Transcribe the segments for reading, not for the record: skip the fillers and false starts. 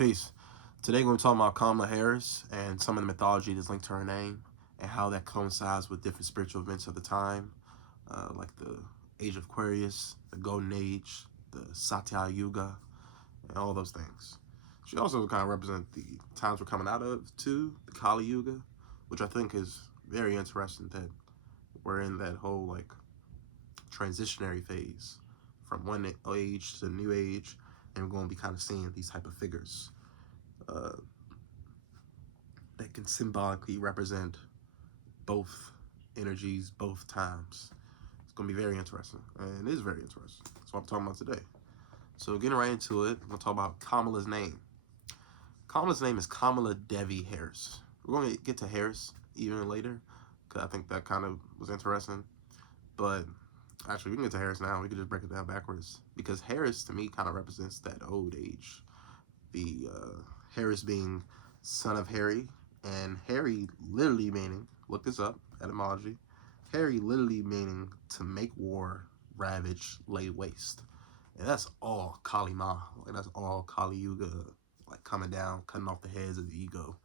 Peace. Today we're going to talk about Kamala Harris and some of the mythology that's linked to her name and how that coincides with different spiritual events of the time, like the Age of Aquarius, the Golden Age, the Satya Yuga, and all those things. She also kind of represents the times we're coming out of, too, the Kali Yuga, which I think is very interesting that we're in that whole, like, transitionary phase from one age to the new age, and we're going to be kind of seeing these type of figures uh, that can symbolically represent both energies, both times. It's going to be very interesting, and it is very interesting. That's what I'm talking about today. So getting right into it, I'm going to talk about Kamala's name. Kamala's name is Kamala Devi Harris. We're going to get to Harris even later, because I think that kind of was interesting. But actually, we can get to Harris now. We can just break it down backwards, because Harris, to me, kind of represents that old age. The Harris being son of Harry, and Harry literally meaning, look this up, etymology, Harry literally meaning to make war, ravage, lay waste. And that's all Kali Ma, like that's all Kali Yuga, like coming down, cutting off the heads of the ego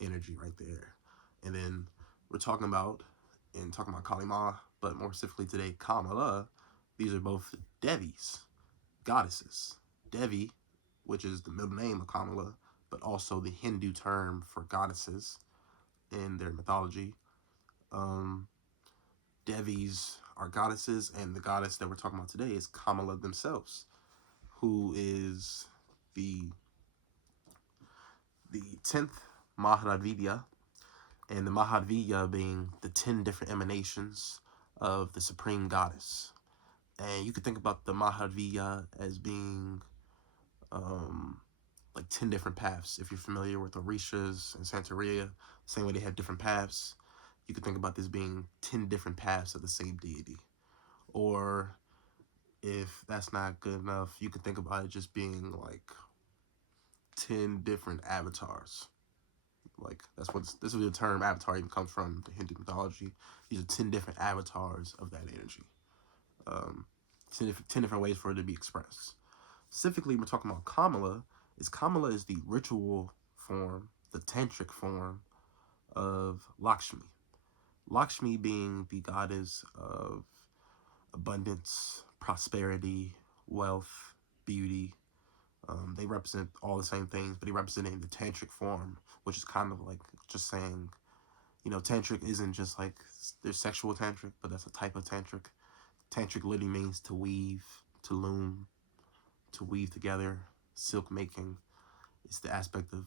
energy right there. And then we're talking about Kali Ma, but more specifically today, Kamala. These are both Devis, goddesses. Devi, which is the middle name of Kamala, but also the Hindu term for goddesses in their mythology. Um, Devis are goddesses, and the goddess that we're talking about today is Kamala themselves, who is the the 10th Mahavidya, and the Mahavidya being the 10 different emanations of the supreme goddess. And you could think about the Mahavidya as being um, like 10 different paths. If you're familiar with Orishas and Santeria, same way they have different paths, you could think about this being 10 different paths of the same deity. Or if that's not good enough, you could think about it just being like 10 different avatars. Like this is where the term avatar even comes from, the Hindu mythology. These are 10 different avatars of that energy. Um, 10 different ways for it to be expressed. Specifically, we're talking about Kamala. Kamala is the ritual form, the tantric form of Lakshmi. Lakshmi being the goddess of abundance, prosperity, wealth, beauty. They represent all the same things, but they represent it in the tantric form, which is kind of like just saying, tantric isn't just like there's sexual tantric, but that's a type of tantric. Tantric literally means to weave, to loom, to weave together, silk making. It's the aspect of,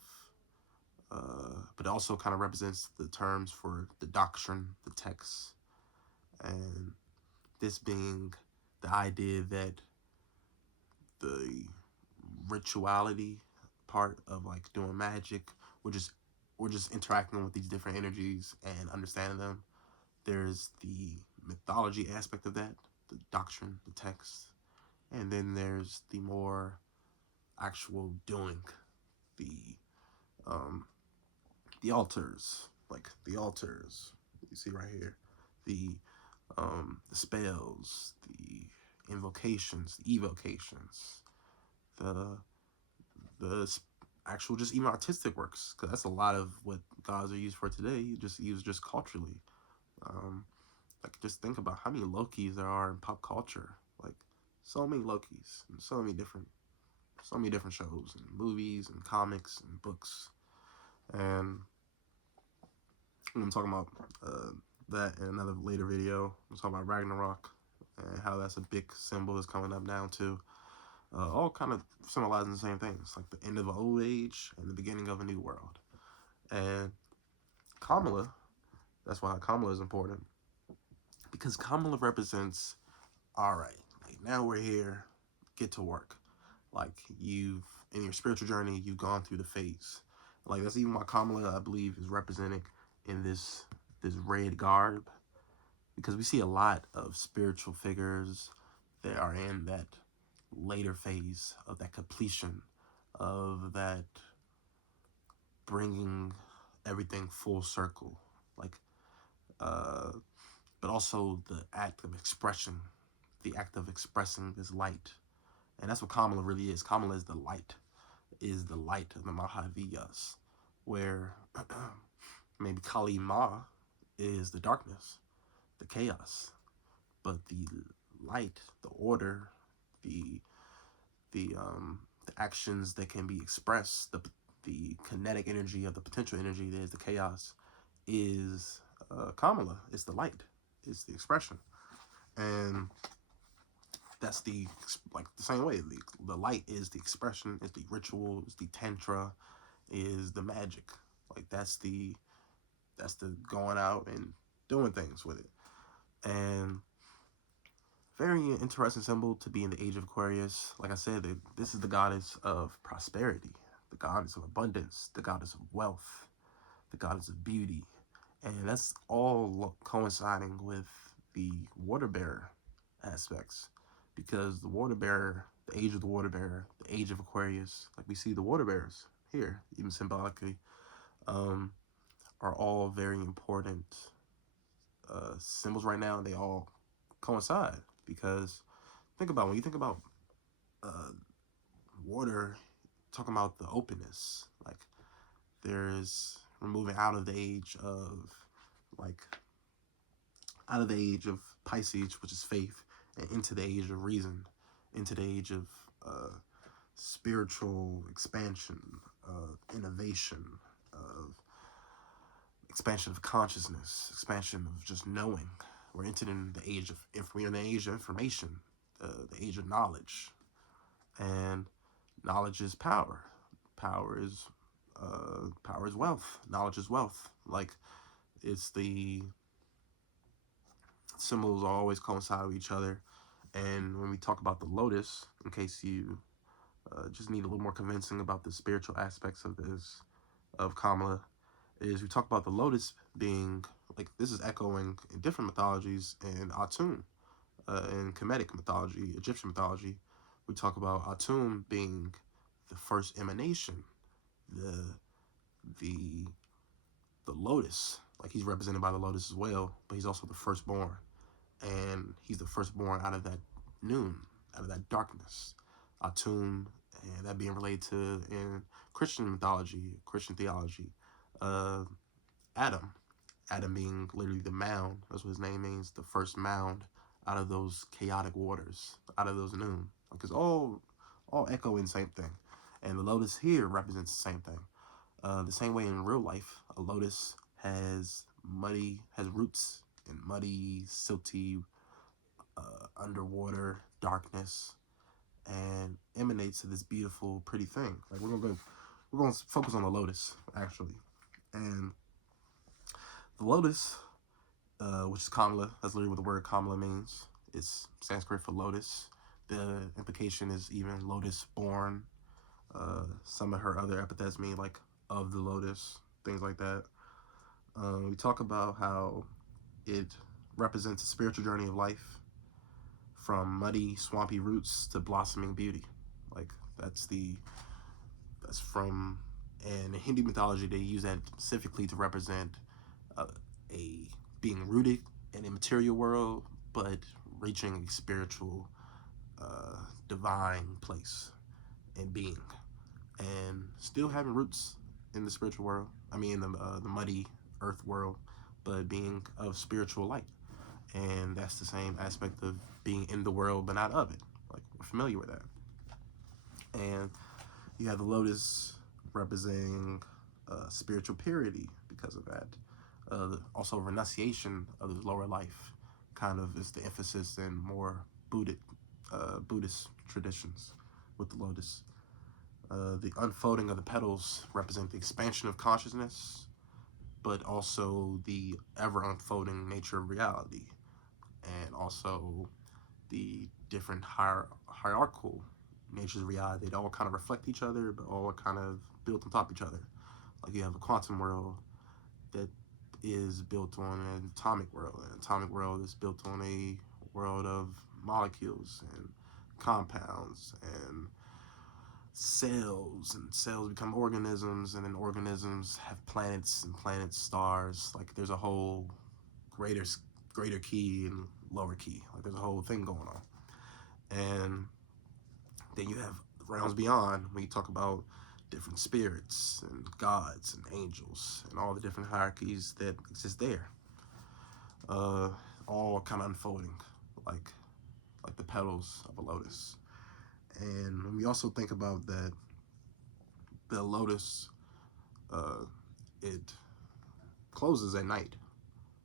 but it also kind of represents the terms for the doctrine, the text, and this being the idea that the rituality part of like doing magic, we're just interacting with these different energies and understanding them. There's the mythology aspect of that, the doctrine, the text, and then there's the more actual doing, the um, the altars, like the altars you see right here, the spells, the invocations, the evocations, the the actual just even artistic works, because that's a lot of what gods are used for today. You just use just culturally. Um, like just think about how many Lokis there are in pop culture. Like so many Lokis and so many different shows and movies and comics and books. And I'm talking about that in another later video. I'm talking about Ragnarok and how that's a big symbol that's coming up now too. All kind of symbolizing the same things, like the end of an old age and the beginning of a new world. And Kamala, that's why Kamala is important, because Kamala represents, all right, like now we're here, get to work. Like in your spiritual journey, you've gone through the phase. Like that's even why Kamala, I believe, is represented in this red garb, because we see a lot of spiritual figures that are in that later phase of that completion, of that bringing everything full circle, like uh but also the act of expression, the act of expressing this light. And that's what Kamala really is. Kamala is the light. is the light of the Mahaviyas, where maybe Kali Ma is the darkness, the chaos, but the light, the order, the the actions that can be expressed, the kinetic energy of the potential energy that is the chaos, is Kamala. It's the light. It's the expression, and that's like the same way. The light is the expression. It's the ritual. It's the tantra. Is the magic. Like that's the going out and doing things with it. And very interesting symbol to be in the age of Aquarius. Like I said, this is the goddess of prosperity, the goddess of abundance, the goddess of wealth, the goddess of beauty. And that's all coinciding with the water bearer aspects. Because the water bearer, the age of the water bearer, the age of Aquarius, like we see the water bearers here, even symbolically, um, are all very important symbols right now. They all coincide because when you think about uh, water, talking about the openness, like there's we're moving out of the age of like out of the age of Pisces, which is faith, and into the age of reason, into the age of spiritual expansion, of innovation, of expansion of consciousness, expansion of just knowing. We're entering the age of we're in the age of information, the age of knowledge, and knowledge is power. Power is wealth. Knowledge is wealth. Like it's the symbols always coincide with each other. And when we talk about the lotus, in case you just need a little more convincing about the spiritual aspects of this, of Kamala, is we talk about the lotus being, like, this is echoing in different mythologies in Atum, in Kemetic mythology, Egyptian mythology. We talk about Atum being the first emanation, the the the lotus. Like he's represented by the lotus as well, but he's also the firstborn. And he's the firstborn out of that noon, out of that darkness. Atum, and that being related to in Christian mythology, Christian theology, uh, Adam. Adam being literally the mound, that's what his name means, the first mound out of those chaotic waters, out of those noon. Like it's all echoing the same thing. And the lotus here represents the same thing. The same way in real life, a lotus has roots in muddy, silty, underwater darkness, and emanates to this beautiful, pretty thing. Like we're gonna focus on the lotus actually, and the lotus, which is Kamala, that's literally what the word Kamala means. It's Sanskrit for lotus. The implication is even lotus born. Some of her other epithets mean like of the lotus, things like that. We talk about how it represents a spiritual journey of life from muddy, swampy roots to blossoming beauty. Like that's from, and in Hindu mythology they use that specifically to represent uh, a being rooted in a material world, but reaching a spiritual, uh, divine place and being, and still having roots in the spiritual world. I mean, the muddy earth world, but being of spiritual light. And that's the same aspect of being in the world but not of it. Like we're familiar with that. And you have the lotus representing spiritual purity because of that. Also, renunciation of the lower life kind of is the emphasis in more Buddhist traditions with the lotus. The unfolding of the petals represent the expansion of consciousness, but also the ever unfolding nature of reality, and also the different hierarchical natures of reality. They all kind of reflect each other, but all kind of built on top of each other. Like you have a quantum world that is built on an atomic world. An atomic world is built on a world of molecules and compounds and cells become organisms, and then organisms have planets, and planets stars. Like there's a whole greater greater key and lower key. Like there's a whole thing going on. And then you have realms beyond when you talk about different spirits and gods and angels and all the different hierarchies that exist there, all kind of unfolding like the petals of a lotus. And when we also think about that, the lotus, it closes at night,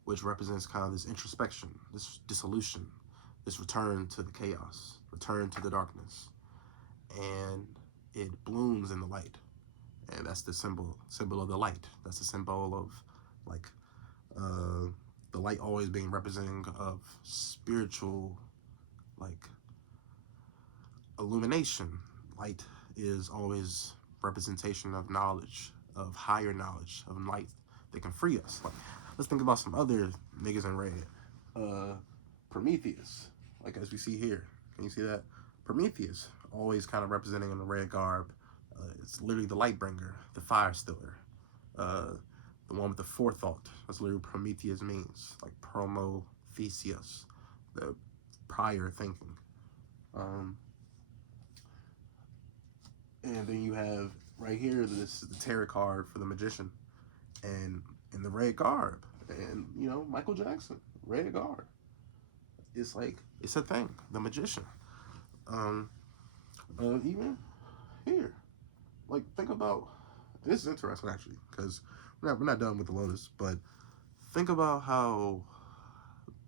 which represents kind of this introspection, this dissolution, this return to the chaos, return to the darkness, and it blooms in the light, and that's the symbol of the light. That's the symbol of like the light always being representing of spiritual like illumination. Light is always representation of knowledge, of higher knowledge, of light that can free us. Like, let's think about some other niggas in red. Prometheus, like as we see here. Can you see that? Prometheus, always kind of representing in the red garb. It's literally the light bringer, the fire stiller, the one with the forethought. That's literally what Prometheus means, like promotheus, the prior thinking. And then you have right here, this is the tarot card for the magician, and in the red garb, and you know, Michael Jackson, red garb. It's like, it's a thing, the magician. Even here, like, think about, this is interesting actually, because we're not done with the lotus, but think about how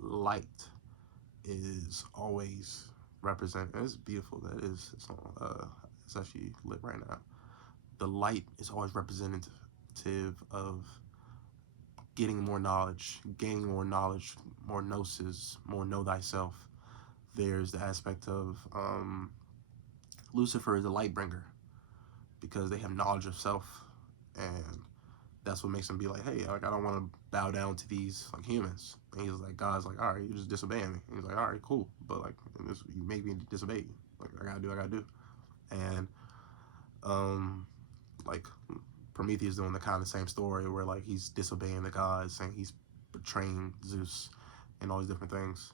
light is always represented. It's beautiful. That is, it's actually lit right now. The light is always representative of getting more knowledge, gaining more knowledge, more gnosis, more know thyself. There's the aspect of Lucifer is a light bringer because they have knowledge of self, and that's what makes them be like, hey, like, I don't want to bow down to these like humans. And he's like, God's like, all right, you just disobeying me. And he's like, all right, cool, but like, you make me disobey you. Like, I gotta do. And like Prometheus doing the kind of the same story where like he's disobeying the gods, saying he's betraying Zeus and all these different things.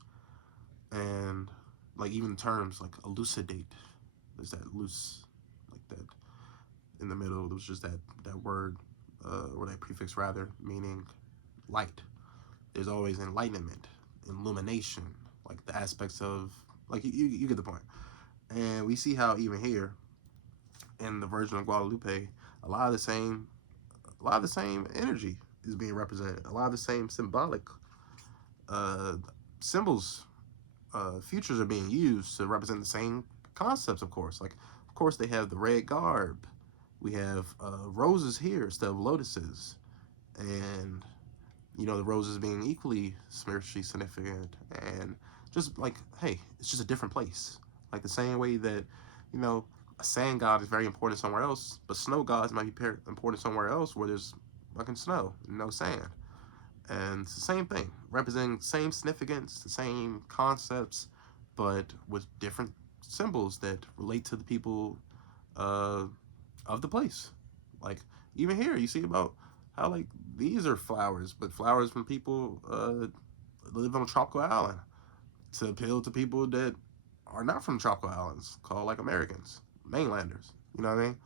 And like even terms like elucidate, there's that loose, like that in the middle, it was just that word, or that prefix rather, meaning light. There's always enlightenment, illumination, like the aspects of, like, you get the point. And we see how even here in the Virgin of Guadalupe, a lot of the same energy is being represented. A lot of the same symbolic symbols, futures are being used to represent the same concepts, of course. Like, of course, they have the red garb. We have roses here instead of lotuses. And, you know, the roses being equally spiritually significant. And just like, hey, it's just a different place. Like the same way that, you know, a sand god is very important somewhere else, but snow gods might be important somewhere else where there's fucking snow, no sand. And it's the same thing, representing the same significance, the same concepts, but with different symbols that relate to the people of the place. Like, even here, you see about how, like, these are flowers, but flowers from people live on a tropical island to appeal to people that are not from tropical islands, called, like, Americans, mainlanders. You know what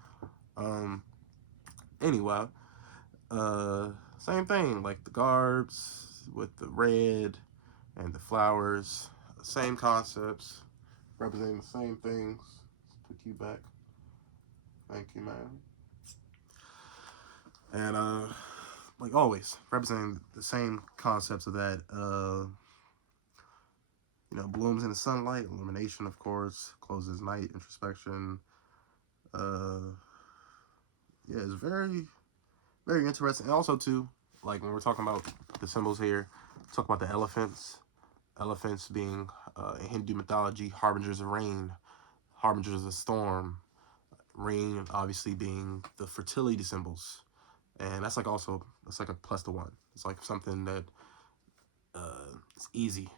I mean? Anyway, same thing, like the garbs with the red and the flowers, same concepts, representing the same things. Put you back. Thank you, man. And like always, representing the same concepts of that. You know, blooms in the sunlight, illumination, of course, closes night, introspection. Yeah, it's very, very interesting. And also too, like when we're talking about the symbols here, talk about the elephants. Elephants being in Hindu mythology harbingers of rain, harbingers of storm. Rain obviously being the fertility symbols, and that's like also, it's like a plus to one. It's like something that it's easy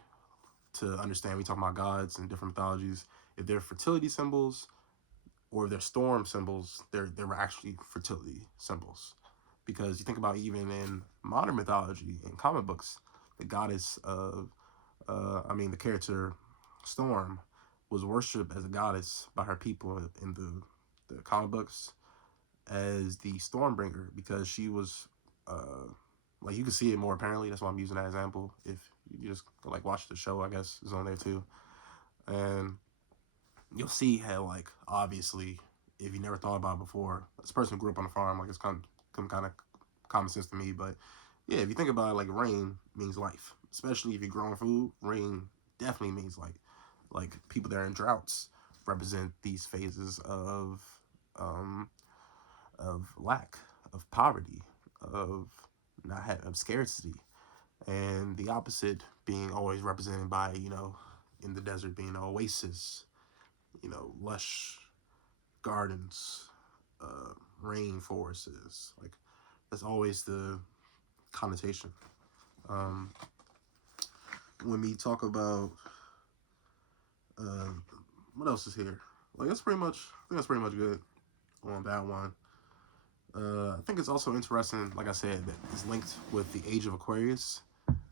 to understand. We talk about gods and different mythologies. If they're fertility symbols or if they're storm symbols, they're actually fertility symbols. Because you think about even in modern mythology, in comic books, the goddess of, the character Storm was worshipped as a goddess by her people in the comic books. as the Stormbringer because she was, like, you can see it more apparently. That's why I'm using that example. If you just like watch the show, I guess is on there too, and you'll see how, like, obviously, if you never thought about it before, this person grew up on a farm, like, it's kind of common sense to me. But yeah, if you think about it, like, rain means life, especially if you're growing food. Rain definitely means like people that are in droughts represent these phases um of lack, of poverty, of not having, of scarcity, and the opposite being always represented by, in the desert being an oasis, lush gardens, rainforests. Like, that's always the connotation. Um, when we talk about uh, what else is here, like, that's pretty much. I think that's pretty much good on that one. I think it's also interesting, like I said, that it's linked with the Age of Aquarius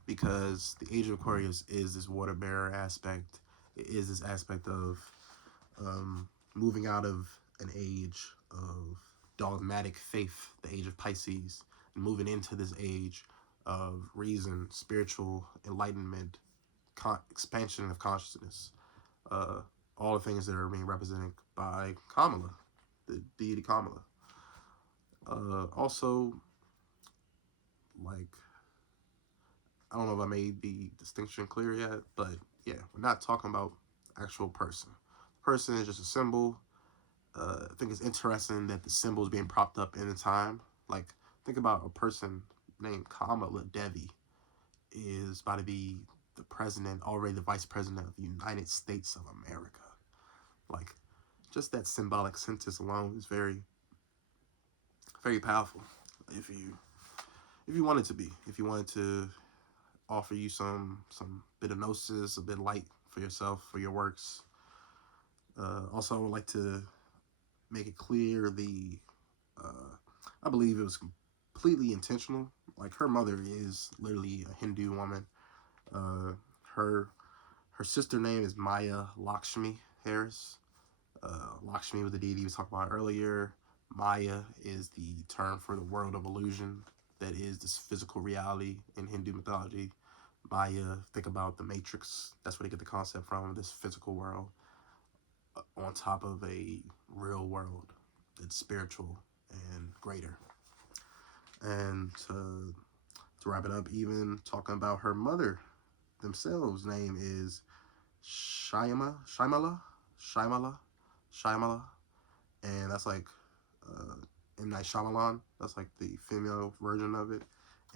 because the Age of Aquarius is this water bearer aspect. It is this aspect of moving out of an age of dogmatic faith, the age of Pisces, and moving into this age of reason, spiritual enlightenment, expansion of consciousness. Uh, all the things that are being represented by Kamala, the deity Kamala. Also, like, I don't know if I made the distinction clear yet, but yeah, we're not talking about actual person. Person is just a symbol. I think it's interesting that the symbol is being propped up in the time. Like, think about a person named Kamala Devi is about to be the president, already the vice president of the United States of America. Like, just that symbolic sentence alone is very, very powerful. If you wanted to be, if you wanted to offer you some bit of gnosis, a bit of light for yourself, for your works. Also, I would like to make it clear I believe it was completely intentional. Like, her mother is literally a Hindu woman. Uh, her her sister name is Maya Lakshmi Harris. Lakshmi was the deity we talked about earlier. Maya is the term for the world of illusion that is this physical reality in Hindu mythology. Maya, think about the Matrix. That's where they get the concept from, this physical world on top of a real world that's spiritual and greater. And to wrap it up, even talking about her mother themselves, name is Shyamala, and that's like M. Night Shyamalan. That's like the female version of it.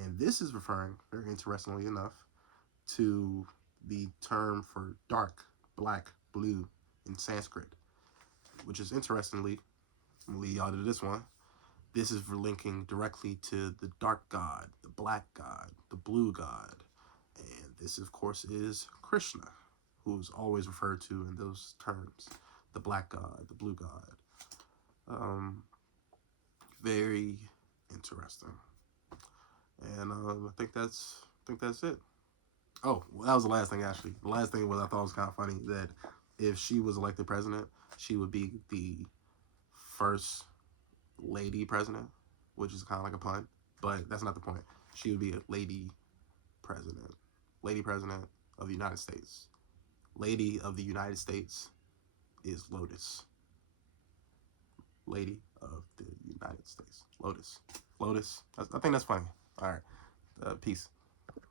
And this is referring, very interestingly enough, to the term for dark, black, blue in Sanskrit, which is interestingly, I'm gonna lead y'all to this one. This is linking directly to the dark god, the black god, the blue god. And this, of course, is Krishna, who is always referred to in those terms. The black god, the blue god. Very interesting. And I think that's it. Oh, well, that was the last thing, actually. The last thing was, I thought it was kind of funny that if she was elected president, she would be the first lady president, which is kind of like a pun, but that's not the point. She would be a lady president. Lady president of the United States. Lady of the United States is Lotus. Lady of the United States. Lotus. I think that's funny. All right. Peace.